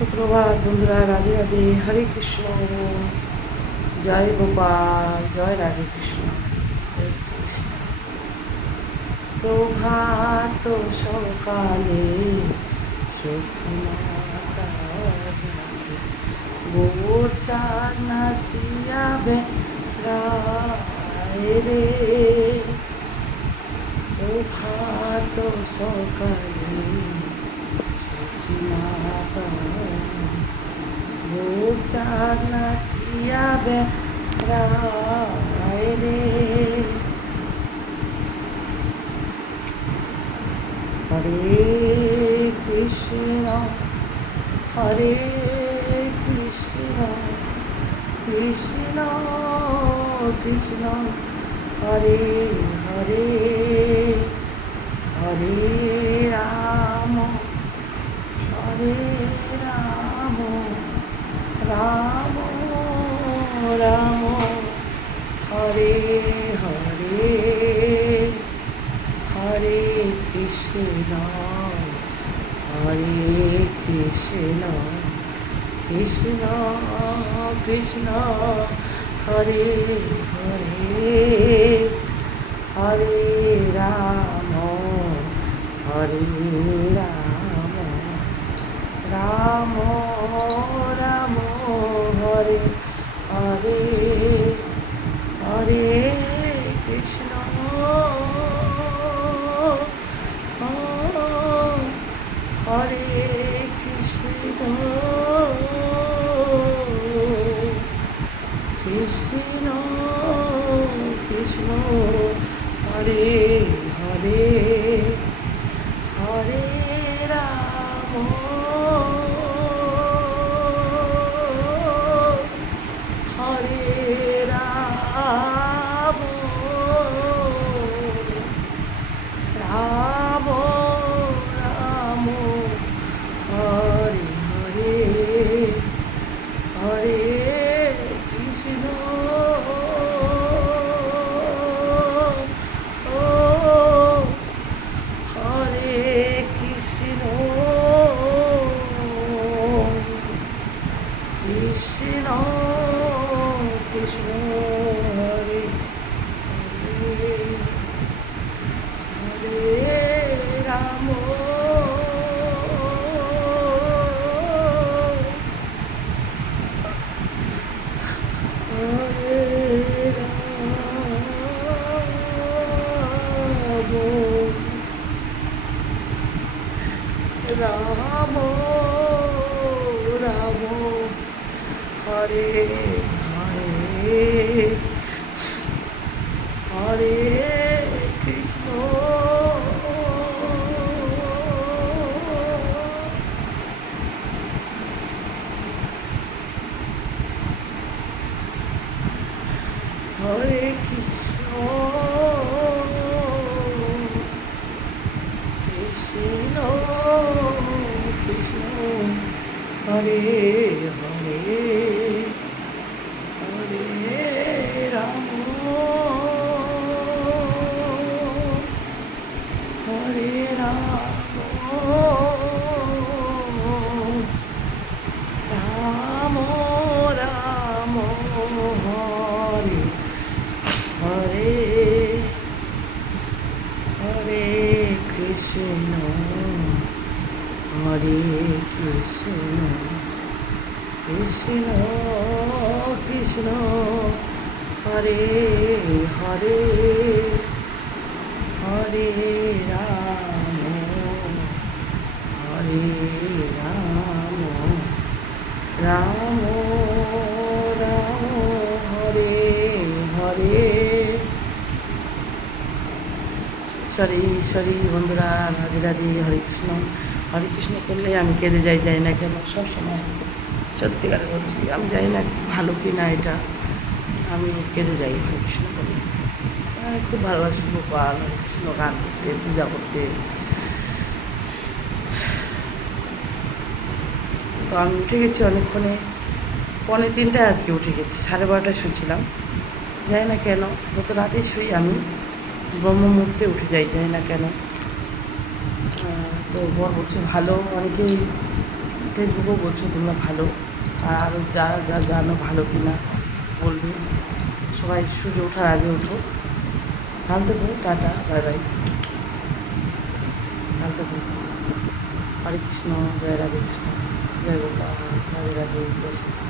সুপ্রভাত বন্ধুরা, রাধে রাধে, হরে কৃষ্ণ, জয় গোপাল, জয় রাধে কৃষ্ণ। প্রভাত সকালে সখী মাতা জাগে, গোর চার নাচিয়াবে রায় রে। প্রভাত সকালে সখী মাতা গোর চার নাচিয়াবে রায় রে। হরে কৃষ্ণ হরে কৃষ্ণ কৃষ্ণ কৃষ্ণ হরে হরে, হরে রাম হরে রাম, রাম রাম হরে হরে, হরে কৃষ্ণ হরে কৃষ্ণ কৃষ্ণ কৃষ্ণ হরে হরে, হরে রাম হরে রাম, রাম রাম হরে হরে, হরে কৃষ্ণ হরে কৃষ্ণ কৃষ্ণ কৃষ্ণ হরে হরে, হরে রাম হরে রাম, রাম রাম হরে হরে, হরে কৃষ্ণ হরে কৃষ্ণ কৃষ্ণ কৃষ্ণ হরে হরে, হরে রাম হরে রাম, রাম রাম হরে হরে, হরে কৃষ্ণ হরে কৃষ্ণ কৃষ্ণ কৃষ্ণ হরে হরে, হরে রাম হরে রাম, রাম রাম হরে হরে, হরে কৃষ্ণ হরে কৃষ্ণ কৃষ্ণ কৃষ্ণ হরে হরে, হরে রাম হরে রাম, রাম রাম হরে হরে। সরি সরি বন্ধুরা, রাধে রাধে, হরে কৃষ্ণ করলে আমি কেঁদে যাই না কেন সবসময়, সত্যিকারে বলছি, আমি জানি না ভালো কি না এটা, আমি কেঁদে যাই হরে কৃষ্ণ করলে। আমি খুব ভালোবাসি গোপাল, হরে কৃষ্ণ গান করতে, পূজা করতে। তো আমি উঠে গেছি অনেকক্ষণে, 2:45 আজকে উঠে গেছি, 12:30টায় শুয়েছিলাম, জানি না কেন, গত রাতেই শুই আমি, ব্রহ্ম মুহূর্তে উঠে যাই, জানি না কেন। তো বর বলছে ভালো, অনেকেই ফেসবুকেও বলছো তোমরা ভালো, আর আরও যা যা জানো ভালো কি না বলবে। সবাই সূর্য ওঠার আগে উঠো। ভালো থেকো, টাটা, বাই বাই। ভালো থেকো। হরে কৃষ্ণ, জয় রাধে কৃষ্ণ, জয় গোপাল, রাধে রাধে, জয় শ্রী কৃষ্ণ।